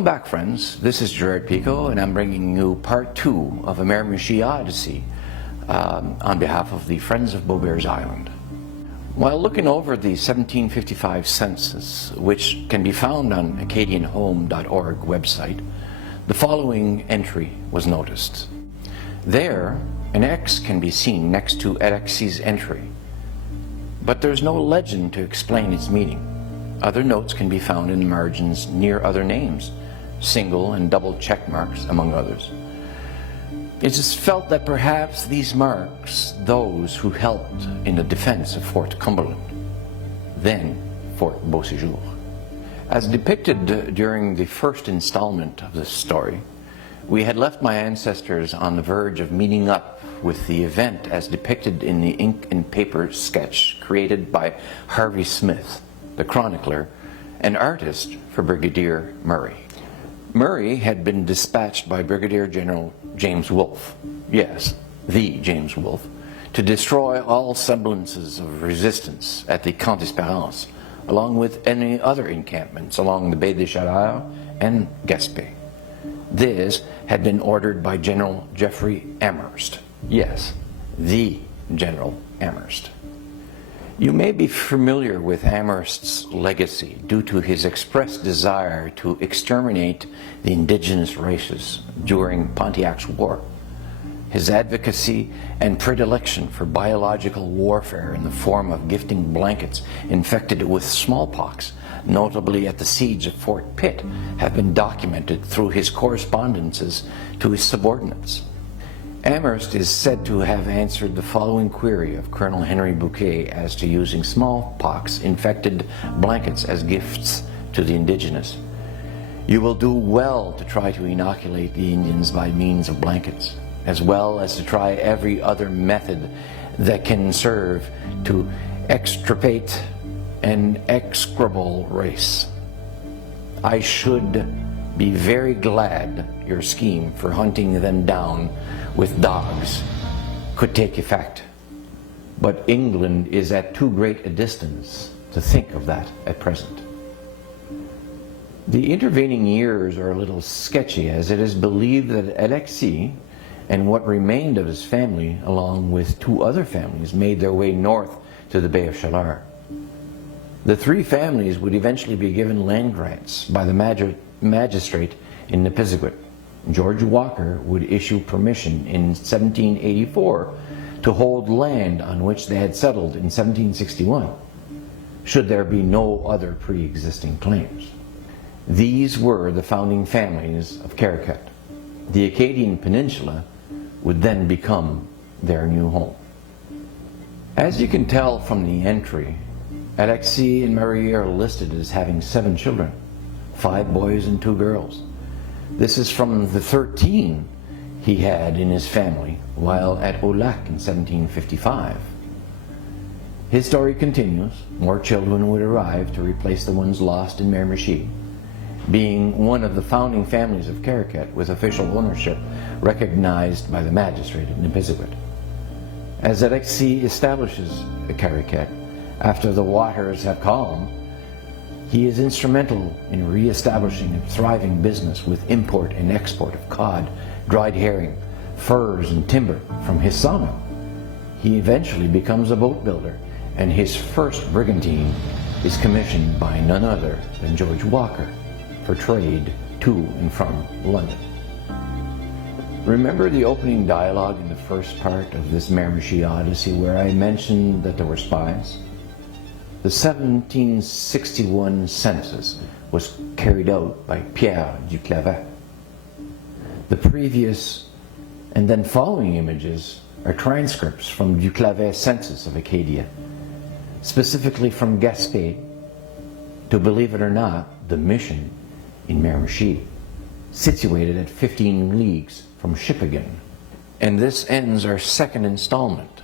Welcome back, friends. This is Gérard Picot, and I'm bringing you part 2 of a Miramichi Odyssey on behalf of the Friends of Beaubear's Island. While looking over the 1755 census, which can be found on acadianhome.org website, the following entry was noticed. There, an X can be seen next to Alexis' entry, but there's no legend to explain its meaning. Other notes can be found in the margins near other names, single and double check marks, among others. It is felt that perhaps these marks those who helped in the defense of Fort Cumberland, then Fort Beauséjour. As depicted during the first installment of this story, we had left my ancestors on the verge of meeting up with the event as depicted in the ink and paper sketch created by Harvey Smith, the chronicler, and artist for Brigadier Murray. Murray had been dispatched by Brigadier General James Wolfe, yes, the James Wolfe, to destroy all semblances of resistance at the Camp d'Espérance, along with any other encampments along the Baie des Chaleurs and Gaspé. This had been ordered by General Geoffrey Amherst, yes, the General Amherst. You may be familiar with Amherst's legacy due to his expressed desire to exterminate the indigenous races during Pontiac's War, his advocacy and predilection for biological warfare in the form of gifting blankets infected with smallpox, notably at the siege of Fort Pitt, have been documented through his correspondences to his subordinates. Amherst is said to have answered the following query of Colonel Henry Bouquet as to using smallpox-infected blankets as gifts to the indigenous. You will do well to try to inoculate the Indians by means of blankets, as well as to try every other method that can serve to extirpate an execrable race. I should be very glad your scheme for hunting them down with dogs could take effect, but England is at too great a distance to think of that at present. The intervening years are a little sketchy, as it is believed that Alexis and what remained of his family, along with 2 other families, made their way north to the Bay of Chaleurs. The 3 families would eventually be given land grants by the magistrate in Nipisiguit. George Walker would issue permission in 1784 to hold land on which they had settled in 1761, should there be no other pre-existing claims. These were the founding families of Caracat. The Acadian Peninsula would then become their new home. As you can tell from the entry, Alexis and Marie are listed as having 7 children, 5 boys and 2 girls. This is from the 13 he had in his family while at Aulac in 1755. His story continues. More children would arrive to replace the ones lost in Miramichi, being one of the founding families of Caracat with official ownership recognized by the magistrate at Nipisiguit. As Alexis establishes Caracat after the waters have calmed, he is instrumental in re-establishing a thriving business with import and export of cod, dried herring, furs, and timber from his sawmill. He eventually becomes a boat builder, and his first brigantine is commissioned by none other than George Walker for trade to and from London. Remember the opening dialogue in the first part of this Miramichi Odyssey where I mentioned that there were spies? The 1761 census was carried out by Pierre Duclavet. The previous and then following images are transcripts from Duclavet's census of Acadia, specifically from Gaspé to, believe it or not, the mission in Miramichi, situated at 15 leagues from Shippagan. And this ends our second installment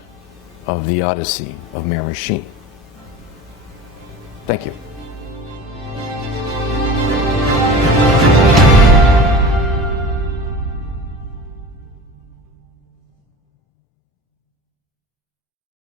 of the Odyssey of Miramichi. Thank you.